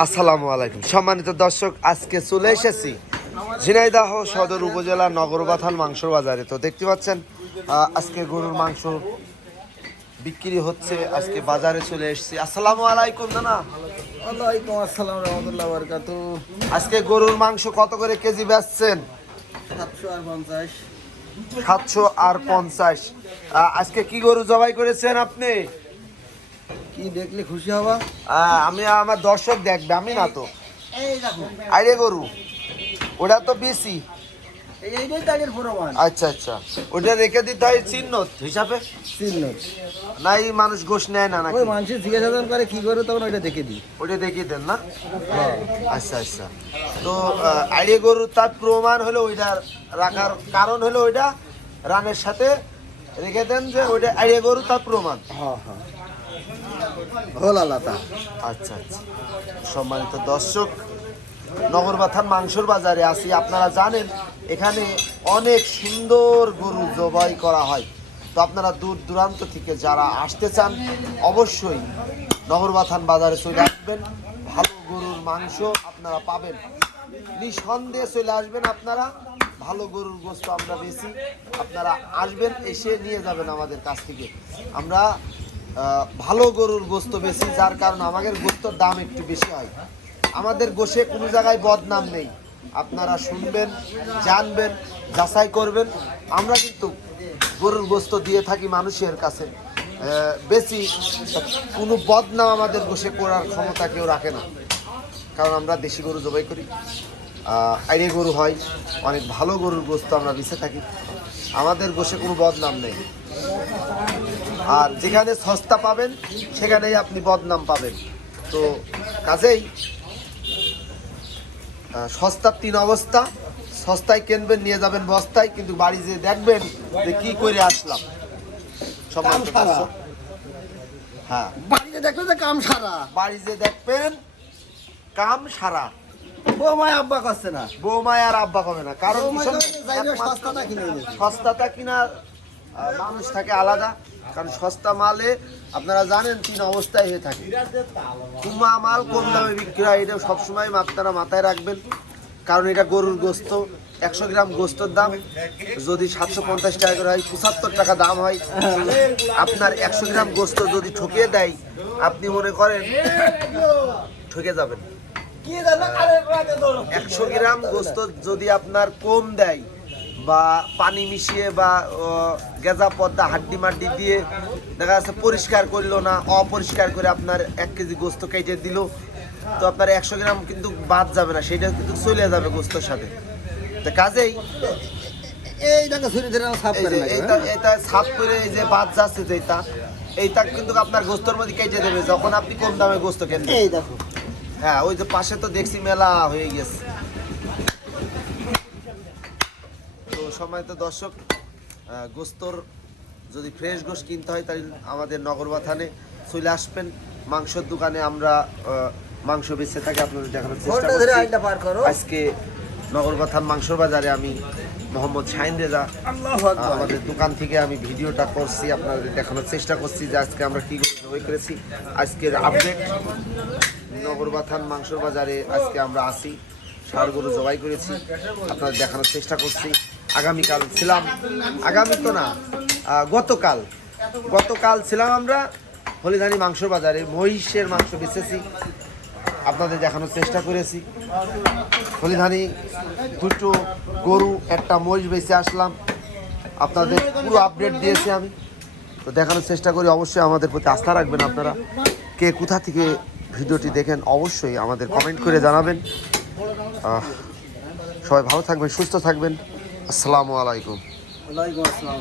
আসসালামু আলাইকুম সম্মানিত দর্শক, আজকে চলে এসেছি ঝিনাইদহ সদর উপজেলা নগরবাথান মাংসর বাজারে। তো দেখতে পাচ্ছেন আজকে গরুর মাংস বিক্রি হচ্ছে। আজকে বাজারে চলে এসেছি। আসসালামু আলাইকুম নানা। ওয়ালাইকুম আসসালাম রহমতুল্লাহ বারকাতু। আজকে গরুর মাংস কত করে কেজি বেচছেন? 750। 750। আজকে কি গরু জবাই করেছেন আপনি? কি দেখলে খুশি হবা? আমি আমার দর্শক দেখবে, আমি না তো। এই দেখো, আরে গরু ওটা তো বেশি। এইটাই তাদের প্রমাণ। আচ্ছা আচ্ছা, ওটা রেখে দিতে হয় চিহ্ন হিসাবে চিহ্ন নাই, মানুষ গোশ নেয় না নাকি? ওই মানুষের জিজ্ঞাসা করে কি করে, তখন ওইটা দেখে দিই। ওটা দেখিয়ে দেন না? আচ্ছা আচ্ছা। তো আইডিয়া গরু তার প্রমাণ হলো ওইটা রাখার কারণ হলো ওইটা রানের সাথে রেখে দেন, যে ওইটা আইডিয়া গরু তার প্রমাণ। হ্যাঁ হ্যাঁ, হল আলাদা। আচ্ছা আচ্ছা। সম্মানিত দর্শক, নগরবাথান মাংসর বাজারে আছি। আপনারা জানেন এখানে অনেক সুন্দর গরু জবাই করা হয়। তো আপনারা দূর দূরান্ত থেকে যারা আসতে চান অবশ্যই নগরবাথান বাজারে চলে আসবেন। ভালো গরুর মাংস আপনারা পাবেন, নিঃসন্দেহে চলে আসবেন আপনারা। ভালো গরুর গোস্ত আমরা বেশি, আপনারা আসবেন, এসে নিয়ে যাবেন আমাদের কাছ থেকে। আমরা ভালো গরুর গোস্ত বেশি, যার কারণে আমাদের গোস্তর দাম একটু বেশি হয়। আমাদের গোশে কোনো জায়গায় বদনাম নেই, আপনারা শুনবেন, জানবেন, যাচাই করবেন। আমরা কিন্তু গরুর গোস্ত দিয়ে থাকি মানুষের কাছে বেশি, কোনো বদনাম আমাদের গোশে করার ক্ষমতা কেউ রাখে না, কারণ আমরা দেশি গরু জবাই করি, আইড়ে গরু হয়, অনেক ভালো গরুর গোস্ত আমরা বেঁচে থাকি। আমাদের গোশে কোনো বদনাম নেই। আর যেখানে সস্তা পাবেন সেখানেই আপনি বদনাম পাবেন। তো কাজেই সস্তার তিন অবস্থা: সস্তায় কিনবেন, নিয়ে যাবেন বস্তায়, কিন্তু বাড়ি যেয়ে দেখবেন যে কি করে আসলাম। হ্যাঁ, বাড়িতে দেখলে যে কাম সারা, বাড়ি যেয়ে দেখবেন কাম সারা। বৌমায় আব্বা করছে না, বৌমায় আর আব্বা কমে না, কারণ সস্তাটা কিনে এনেছে। সস্তাটা কিনা মানুষ থাকে আলাদা, কারণ সস্তা মালে আপনারা জানেন তিন অবস্থায় হয়ে থাকে। কুমা মাল কম দামে বিক্রি হয়, এটা সবসময় আপনারা মাথায় রাখবেন। কারণ এটা গরুর গোস্ত, 100 গ্রাম গোস্তর দাম যদি 750 টাকা করে হয়, 75 টাকা দাম হয়। আপনার 100 গ্রাম গোস্ত যদি ঠকিয়ে দেয়, আপনি মনে করেন ঠকে যাবেন। 100 গ্রাম গোস্ত যদি আপনার কম দেয়, বা পানি মিশিয়ে বা গেজা পদ্মা হাড্ডি মাড্ডি দিয়ে দেখা যাচ্ছে পরিষ্কার করলো না, অপরিষ্কার করে আপনার 1 কেজি গোস্ত কেটে দিল, তো আপনার 100 গ্রাম কিন্তু বাদ যাবে না, সেটা কিন্তু চলে যাবে গোস্তর সাথে। তো কাজেই এইটাকে ছুরি ধরে সাফ করে এটা সাফ করে এই যে বাদ যাচ্ছে যেটা, এইটা কিন্তু আপনার গোস্তর মধ্যে কেটে দেবে যখন আপনি কম দামে গোস্ত কেনবেন। এই দেখো, হ্যাঁ, ওই যে পাশে তো দেখছি মেলা হয়ে গেছে। তো সময় তো দর্শক, গোস্তর যদি ফ্রেশ গোস্ত কিনতে হয় তাহলে আমাদের নগরবাথানে চলে আসবেন। মাংসের দোকানে আমরা মাংস বেঁচে থাকি, আপনাদের দেখানোর চেষ্টা করছি। আজকে নগরবাথান মাংসর বাজারে আমি মোহাম্মদ শাহিন রেজা, আমাদের দোকান থেকে আমি ভিডিওটা করছি, আপনাদের দেখানোর চেষ্টা করছি যে আজকে আমরা কী জবাই করেছি। আজকের আপডেট নগরবাথান মাংসর বাজারে আজকে আমরা আসি, ষাঁড় গরু জবাই করেছি, আপনাদের দেখানোর চেষ্টা করছি। আগামীকাল ছিলাম, আগামী তো না, গতকাল ছিলাম আমরা হলিধানি মাংসর বাজারে, মহিষের মাংস বেচেছি, আপনাদের দেখানোর চেষ্টা করেছি। হলিধানি দুটো গরু, একটা মহিষ বেঁচে আসলাম, আপনাদের পুরো আপডেট দিয়েছি আমি। তো দেখানোর চেষ্টা করি, অবশ্যই আমাদের প্রতি আস্থা রাখবেন। আপনারা কে কোথা থেকে ভিডিওটি দেখেন অবশ্যই আমাদের কমেন্ট করে জানাবেন। সবাই ভালো থাকবেন, সুস্থ থাকবেন। আসসালামু আলাইকুম। ওয়ালাইকুম আসসালাম।